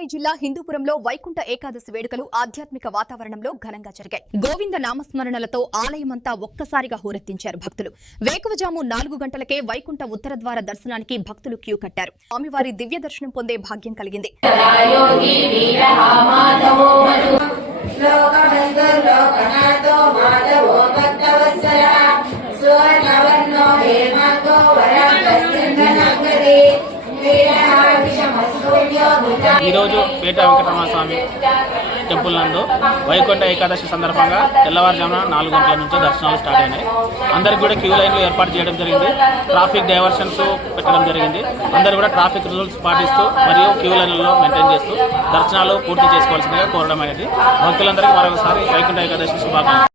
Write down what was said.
సత్యసాయి జిల్లా హిందూపురంలో వైకుంఠ ఏకాదశి వేడుకలు ఆధ్యాత్మిక వాతావరణంలో ఘనంగా జరిగాయి. గోవింద నామస్మరణలతో ఆలయమంతా ఒక్కసారిగా హోరెత్తించారు భక్తులు. వేకువజాము 4 గంటలకే వైకుంఠ ఉత్తర ద్వార దర్శనానికి భక్తులు క్యూ కట్టారు. స్వామివారి దివ్య దర్శనం పొందే భాగ్యం కలిగింది. ఈ రోజు పేట వెంకటరమణ స్వామి టెంపుల్ నందు వైకుంఠ ఏకాదశి సందర్భంగా తెల్లవారుజామున 4 గంటల నుంచి దర్శనాలు స్టార్ట్ అయినాయి. అందరికి కూడా క్యూ లైన్లు ఏర్పాటు చేయడం జరిగింది. ట్రాఫిక్ డైవర్షన్స్ పెట్టడం జరిగింది. అందరూ కూడా ట్రాఫిక్ రూల్స్ పాటిస్తూ మరియు క్యూ లైన్లలో మెయింటైన్ చేస్తూ దర్శనాలు పూర్తి చేసుకోవాల్సిందిగా కోరడం అనేది. భక్తులందరికీ మరొకసారి వైకుంఠ ఏకాదశి శుభాకాంక్షలు.